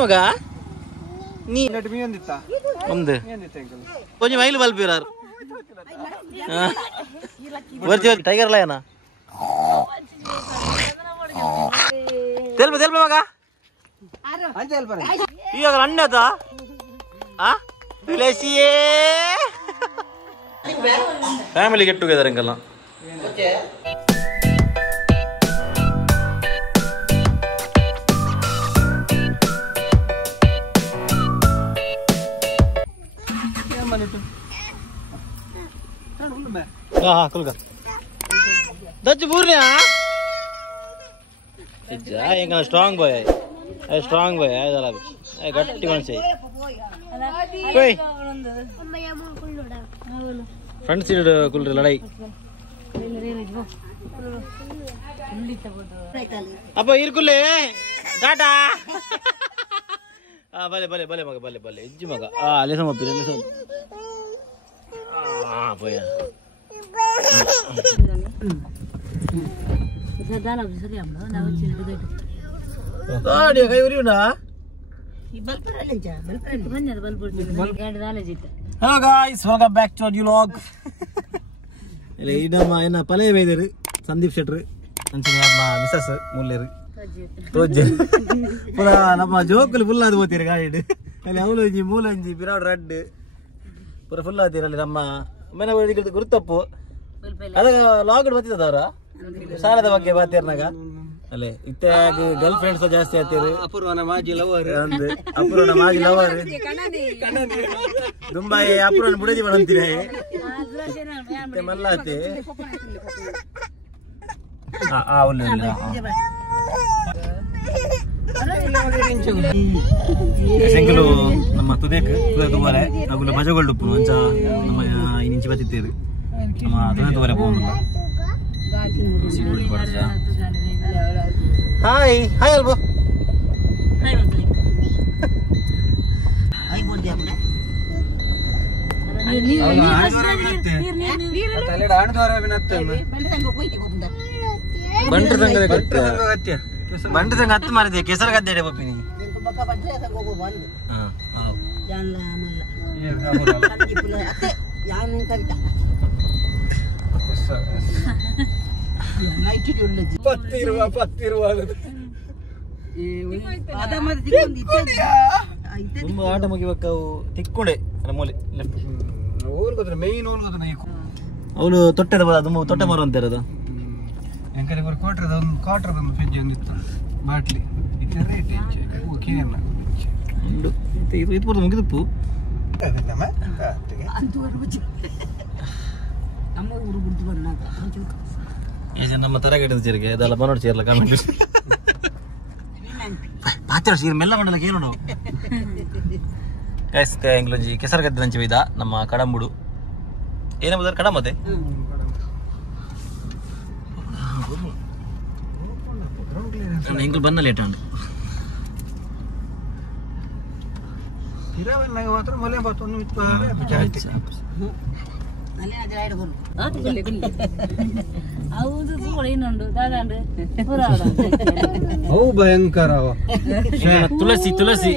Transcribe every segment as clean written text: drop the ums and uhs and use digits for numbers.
ಮಗ ನೀ ಒಂದು ಕೊಂಚ ಮೈಲು ಬಲ್ಪಿರಾರು ಟೈಗರ್ ಅಲ್ಲ ಏನ ತೆಲ್ಪ ತೆಲ್ಪ ಮಗ ಇವಾಗ ಅಣ್ಣದ ಫ್ಯಾಮಿಲಿ ಗೆಟ್ ಟುಗೆದರ್ ಅಂಕಲ್ಲ ಕುಲ್ಕ ದಚ್ಚ ಬೂರ್ನ್ಯಾ ಸ್ಟ್ರಾಂಗ್ ಬಾಯ್ स्ट्रांग भाई है जरा गट्टी कौन से कोई फ्रंट सीट कुल लड़ाई अब इरकुले टाटा भले भले भले मग भले भले इज्जी मग ले सम पिरे ले सम भैया दाना सरी हमला ना वच्ची ಗಾಡಿ ಕೈ ಉರಿಯುನಾ ಈ ಬಲ್ಪ್ ರಲ್ಲಿಂಚ ಬಲ್ಪ್ ರಲ್ಲಿ ಬನ್ನಿ ಅದು ಬಲ್ಪ್ ಉರಿಯುತ್ತೆ ಗಾಡಿ ನಾಳೆ ಜಿತ್ತ hello guys welcome back to new vlog ಇಲ್ಲಿ ನಮ್ಮ ಏನ ಪಲೆ ಬೇದರು ಸಂದೀಪ್ ಶೆಟ್ರು ಅಂಚಿನ ನಮ್ಮ ಮಿಸಸ್ ಮುಲ್ಲೇರು ರೋಜ್ ಪುರ ನಮ್ಮ ಜೋಕುಲು ಫುಲ್ ಆದ ಹೋಗ್ತೀರಿ ಗಾಡಿ ಅಲ್ಲಿ ಅವಳು ಇಂಜಿ ಮೂಲಂಜಿ ಬಿರಾಡ್ ರೆಡ್ ಪುರ ಫುಲ್ ಆತೀರಿ ಅಲ್ಲಿ ನಮ್ಮ ಮನೆ ಒಳಗೆ ಗುರುತಪ್ಪು ಅದಾಗ ಲಾಗ್ ಬರ್ತಿದ್ದದ ಅವರ ಸಾಲದ ಬಗ್ಗೆ ಬಾತೀರ್ನಾಗ ಅಲ್ಲೇ ಇತ್ತಾಗ ಗರ್ಲ್ ಫ್ರೆಂಡ್ಸ್ ಜಾಸ್ತಿ ಆಗ್ತೀರಿ ಅಪೂರ್ವನ ಮಾಜಿ ಲವರ್ ಅಪೂರ್ವನ ಮಾಜಿ ಲವರ್ ದುಂಬಾಯಿ ಅಪೂರ್ವನ ಬುಡದಿ ಬಂತೀರಿ ಮಲ್ಲಾತಿ ಶಂಕಲು ನಮ್ಮ ತುದೇಕ್ ತುವರೆ ಅಗುಲ ಮಜಗೊಳ್ಳು ಅಂಚ ನಮ್ಮ ಇಂಚಿ ಬತ್ತಿತ್ತೇರು ನಮ್ಮ ತುದೆ ತುವರೆ ಪೋನು ಹಾಯ್ ಹಾಯ್ ಅಲ್ಬೋ ಹಾಯ್ ಬರ್ತೀವಿ ಹಾಯ್ ಬೋರ್ದಿ ಅಪ್ಪ ತಲೆಡ ಆಣದವರ ಬಿನತ್ತೆ ಬಂಟ್ರ ಸಂಘದ ಗತ್ಯ ಬಂಟ್ರ ಸಂಘ ಹತ್ತು ಮಾರಿದೆ ಕೆಸರ ಗದ್ದೆಡೆ ಬಪ್ಪಿನಿ ಬಕ್ಕ ಬಂಟ್ರ ಸಂಘ ಹೋಗೋ ಬಂದು ಹಾ ಜಾನ್ಲ ಮಲ್ಲ ಅತ್ತೆ ಯಾನ್ ಕವಿತಾ ತುಂಬಾ ಆಟ ಮುಗಿಬೇಕು ತಿಕ್ಕೊಂಡೆ ಮೂಲೆ ಅವಳು ತೊಟ್ಟೆದ ತೊಟ್ಟೆ ಮರ ಅಂತ ಇರೋದು ಬಾಟ್ಲಿ ಇದು ಮುಗಿದಪ್ಪು ನಮ್ಮ ತರಗೇಟದ ಚೀರಿಗೆ ಅದೆಲ್ಲ ಬನ್ನೋಡ್ ಚೀರಲ್ಲ ಕಾಮೆಂಟ್ ಪಾತ್ರ ಚೀರ ಮೆಲ್ಲ ಮಾಡಲ್ಲ ಕೇಳೋಣ ಎಂಗ್ಲೊಂಜಿ ಕೆಸರು ಗದ್ದೆ ನಂಚಿ ಒಯ್ದ ನಮ್ಮ ಕಡಂಬುಡು ಏನಂಬುದಾರೆ ಕಡಂಬತ್ತೆ ಎಂಗ್ಲು ಬನ್ನ ಲೇಟ್ ಉಂಟು ಮಾತ್ರ ಮಲೆ ಭಯಂಕರ ತುಳಸಿ ತುಳಸಿ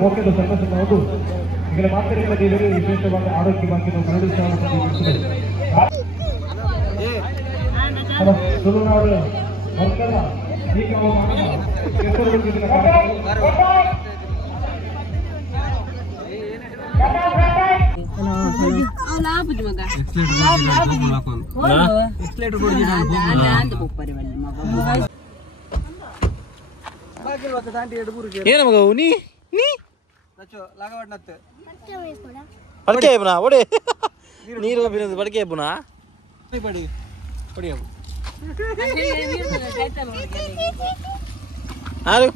ಹೋಗಿದ್ದು ಸಂತೋಷಬಹುದು ಈಗಲೇ ಮಾತರಿಗಳ ದೇವರು ವಿಶೇಷವಾದ ಆರೋಗ್ಯವಾಗಿ ನಾವು ತುಳುನಾಡು ವರ್ಗದ ಈಗ ಏನ ಮಗ ನೀ ನೀ ಪಡಕೆ ಪುನಃ ಒಡೆ ನೀರು ಪಡಕೆ ಪುನಃ ಹಾರು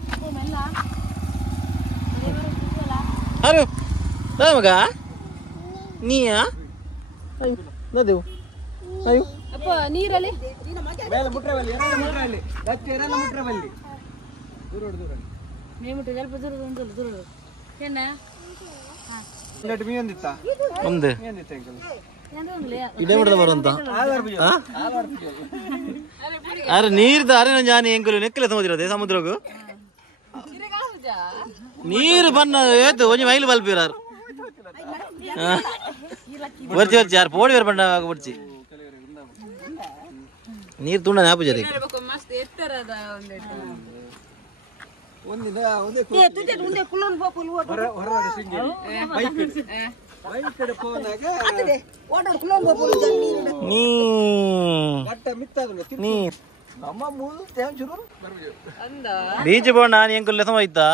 ಹಾರು ಮಗ ನೀಯಾ ನದೇವು ಅಯ್ಯೋ ಅಪ್ಪ ನೀರಲ್ಲಿ ಒಂದು ಇದೇ ಬಿಡದ ಬರುವಂತ ಅರೆ ನೀರ್ದ ಅರೆ ಜಾನಿ ಎಂಕಲು ನೆಕ್ಕಲೆ ಸಮುದ್ರ ಸಮುದ್ರಗೂ ನೀರು ಬನ್ನ ಏತು ಒಂಜಿ ಮೈಲು ಬಲ್ಪಿರಾರು ಬರ್ಚಿ ಬರ್ಚಿ ಯಾರು ಪೋಡಿ ಬೇರೆ ಬಂಡ ಬರ್ಚಿ ನೀರು ತುಂಡ ನ್ಯಾಪ ಜರಿ ಬೀಚ್ ಬೋಣ ಎಂಕುಲ್ ಲೆಸಮ ಐತಾ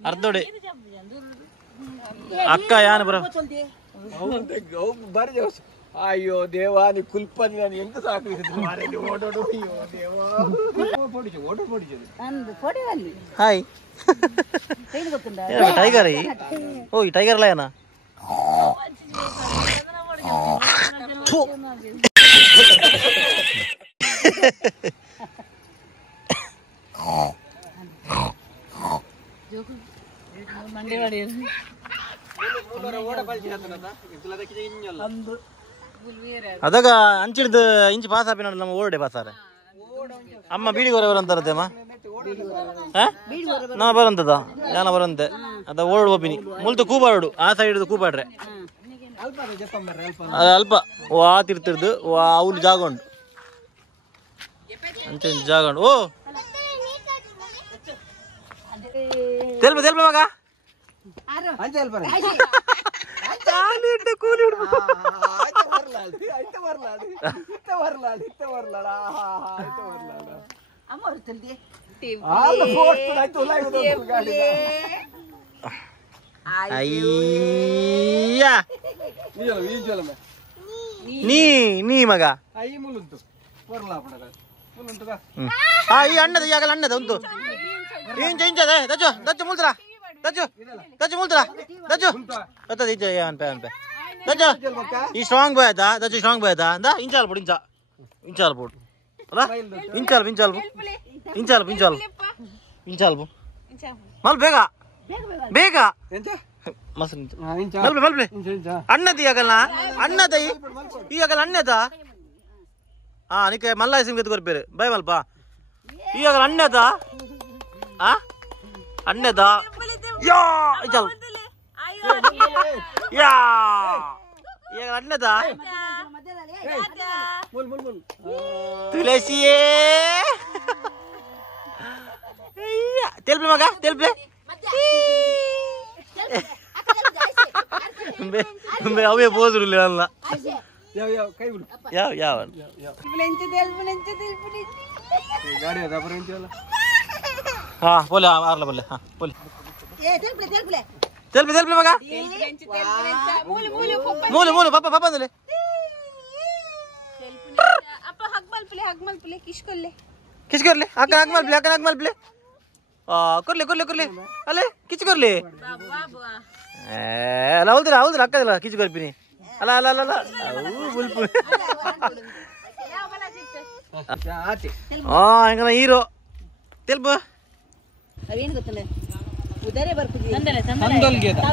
ಅರ್ಧೋಡೆ ಅಕ್ಕ ಯಾನ ಬರ ಅಯ್ಯೋ ದೇವಾ ನೀ ಕುಲ್ಪನಿ ನಾನು ಎಂತ ಸಾಕು ಹಾಯ್ ಟೈಗರ್ ಓ ಈ ಟೈಗರ್ ಅಲ್ಲ ಏನ ಅದಾಗ ಅಂಚಿಡ್ದು ಇಂಚು ಪಾಸ್ ಆಪಿ ನಮ್ಮ ಓರ್ಡೆ ಪಾಸಾರೆ ಅಮ್ಮ ಬೀಡಿ ಗೊರೆ ಅಂತಾರತ್ತೆ ಅಮ್ಮ ನಾ ಬರಂತದ ಯಾನ ಬರಂತೆ ಅದ ಓರ್ಡ್ ಓಪಿನಿ ಮುಲ್ತು ಕೂಬಾಡು ಆ ಸೈಡ್ ಕೂಬಾಡ್ರೆ ಅದು ಅಲ್ಪ ವಾ ತಿರ್ತಿರ್ದು ವಾ ಅವ್ಲು ಜಾಗೊಂಡು ಅಂಚೆ ಜಾಗೊಂಡು ಓ ತೆಲ್ಪ ತೆಲ್ಪ ಮಗ ಕೂಲಿ ಅಯ್ಯ ನೀ ಮಗ ಈ ಅಣ್ಣದ ಈಗಲ್ಲ ಅಣ್ಣದ ಉಂಟು ಇಂಚ ಇಂಚದ ದಚ್ಚು ದಚ್ಚು ಮುಲ್ತ್ರ ದಚ್ಚು ದಚ್ಚು ಮುಲ್ತ್ರ ದಚ್ಚು ದತ್ತದ ಇಂಚ ಅನ್ಪೆ ಅನ್ಪೆ ದಚ್ಚು ಈ ಸ್ಟ್ರಾಂಗ್ ಬಾಯ್ ಆಯ್ತಾ ದಚ್ಚು ಸ್ಟ್ರಾಂಗ್ ಬಾಯ್ ಆಯ್ತಾ ಅಂದ ಇಂಚಾಲ್ ಬಿಡು ಇಂಚ ಇಂಚಾಲ್ ಬಿಡು ಅಲ್ಲ ಇಂಚಾಲ್ ಇಂಚಾಲ್ ಇಂಚಾಲ್ ಇಂಚಾಲ್ ಇಂಚಾಲ್ ಮಲ್ ಬೇಗ ಬೇಗ ಮಸ್ತ್ ಮಲ್ಪೆ ಮಲ್ಪೆ ಅಣ್ಣದ ಈಗಲ್ಲ ಅಣ್ಣದ ಈಗಲ್ಲ ಅಣ್ಣದ ಹಾ ನಿಕ್ಕೆ ಮಲ್ಲಾಯ ಸಿಂಗತ್ ಕೊರ್ಪೇರು ಬೈ ಮಲ್ಪ ಈಗಲ್ಲ ಅಣ್ಣದ ಆ ಅಣ್ಣದ ಯಾ ಇಂಚಾಲ್ ಯಾ ಈಗ ಅಣ್ಣದ ತುಳಸಿಯೇ ತೆಲ್ಪೆ ಮಗ ತೆಲ್ಪೆ ಅವೇ ಬೋದ್ರು ಅಲ್ಲ ಯಾವ ಯಾವ ಹಾ ಬೋಲೆ ಆರ್ಲ ಬೋಲೆ ಹಾ ಬೋಲೆ ತೆಲ್ಪೆ ತೆಲ್ಪೆ ಮಗ ಮೂಲೆ ಮೂಲೆ ಪಾಪ ಪಾಪ ಅಂದಲೆ ಕಿಚ್ ಕೊರ್ಲಿ ಅಕ್ಕ ಹಾಕ್ ಮಲ್ಪ್ಲೆ ಅಕ್ಕ ಹಾಕ್ ಮಲ್ಪ್ಲೆ ಕೊರ್ಲಿ ಕೊರ್ಲಿ ಕೊರ್ಲಿ ಅಲ್ಲೇ ಕಿಚ್ ಕೊರ್ಲಿ ಅಲ್ಲ ಹೌದ್ರ ಹೌದ್ರ ಅಕ್ಕದಿಲ್ಲ ಕಿಚ್ ಕೊರ್ಪಿನಿ ಅಲ್ಲ ಅಲ್ಲ ಅಲ್ಲ ಬುಲ್ಪು ಹೆಂಗನ ಹೀರೋ ತೆಲ್ಪ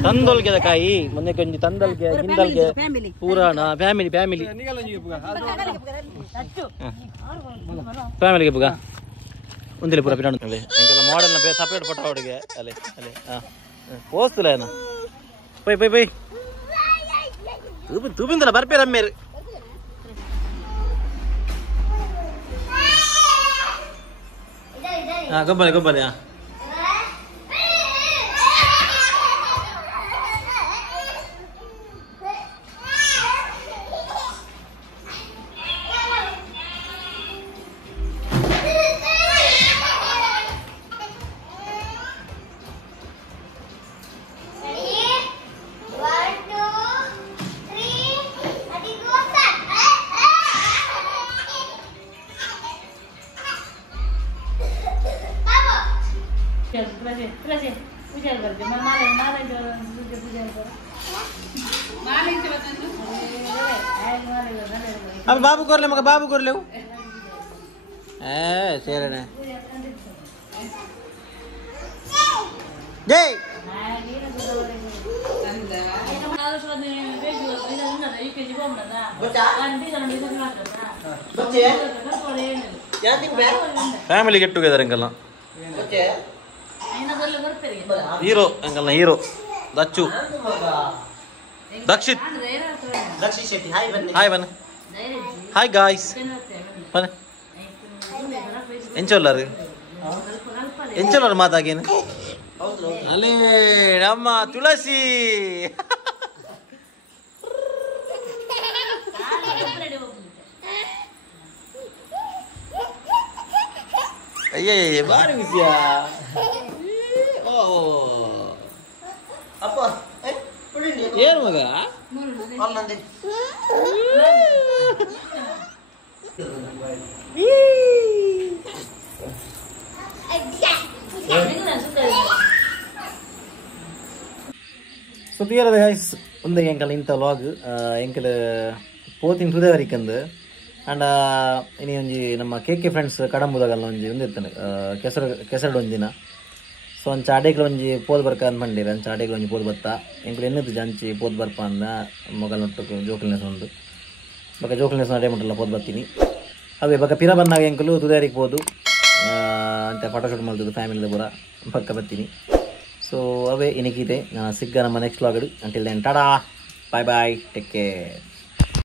ತಂದೋಲ್ಗೆದ ಕಾಯಿ ಮೊನ್ನೆ ಕೊಂಚ ತಂದಲ್ಗೆ ಹಿಂದಲ್ಗೆ ಪುರಾಣ ಫ್ಯಾಮಿಲಿ ಫ್ಯಾಮಿಲಿ ಫ್ಯಾಮಿಲಿಗೆ ಬುಗ ಒಂದಿಲ್ಲ ಪೂರ ಪಿರಾಣ ಎಂಕೆಲ್ಲ ಮಾಡೆಲ್ನ ಸಪ್ರೇಟ್ ಪಟ್ಟ ಅವಡಿಗೆ ಅಲ್ಲೇ ಅಲ್ಲೇ ಹಾ ಪೋಸ್ತುಲ ಏನ ಪೈ ಪೈ ಪೈ ತೂಬಿಂದಲ್ಲ ಬರ್ಪೇ ರಮ್ಮೇರು ಹಾ ಗೊಬ್ಬರ ಗೊಬ್ಬರ ಹಾ अब बाबू कर ले मगर बाबू कर ले शेर ने जय ಫ್ಯಾಮಿಲಿ ಗೆಟ್ ಟುಗೆದರ್ ಎಂಕಲ್ಲ ಹೀರೋ ಎಂಕಲ್ಲ ಹೀರೋ ದಚ್ಚು ದಕ್ಷಿತ್ ಶೆಟ್ಟಿ ಹಾಯ್ ಬನ್ನಿ ಹಾಯ್ ಗಾಯ್ಸ್ ಬನ್ನಿ ಎಂಚೋಲ್ಲರು ಮಾತಾಗೇನು ಅಲ್ಲೇ ನಮ್ಮ ತುಳಸಿ ಅಯ್ಯೇ ಬಾರಿ ವಿಷಯ ಅಪ್ಪ ಏನು ಮಗ ಸೊ ತೀರದ ಗೈಸ್ ಒಂದು ಎಂಕಲ್ ಇಂಥ ವ್ಲಾಗ್ ಎಂಕಲ್ ಪೋತಿನ ತುದೇವರಿಕಂದು ಆ್ಯಂಡ್ ಇನಿ ಒಂಜಿ ನಮ್ಮ ಕೆ ಫ್ರೆಂಡ್ಸ್ ಕಡಂಬುದಾಗಲ್ಲ ಒಂಜಿ ಒಂದಿರ್ತಾನೆ ಕೆಸರಡು ಒಂದಿನ ಸೊ ಒಂದು ಚಾಡೆಗಳು ಒಂಜಿ ಪೋದು ಬರ್ಕ ಅಂದ್ಕೊಂಡಿರಿ ಒಂದು ಚಾಡೆಗಳು ಒಂಜಿ ಪೋದು ಬತ್ತ ಎಂಕಲ್ ಎನ್ನದು ಜಂಚಿ ಪೋದು ಬರ್ಪ ಅಂದ ಮೊಗಲ್ ನೊಟ್ಟು ಜೋಕಲ್ನೆಸ್ ಒಂದು ಬಕ ಜೋಕಲ್ನೆಸ್ ಅಡೇ ಮುಟ್ಟಲ್ಲ ಪೋದು ಬರ್ತೀನಿ ಅವೇ ಬಕ ಪಿರ ಬಂದಾಗ ಎಂಕಲು ತುದೇವರಿಗೆ ಪೋದು ಅಂತ ಫೋಟೋಶೂಟ್ ಮಾಡ್ತಿದ್ದು ಫ್ಯಾಮಿಲಿದ ಪೂರ ಪಕ್ಕ ಬರ್ತೀನಿ ಸೊ ಅವೇ ಏನಕ್ಕಿದೆ ಸಿಗ್ಗ ನಮ್ಮ next vlog until then tada bye bye take care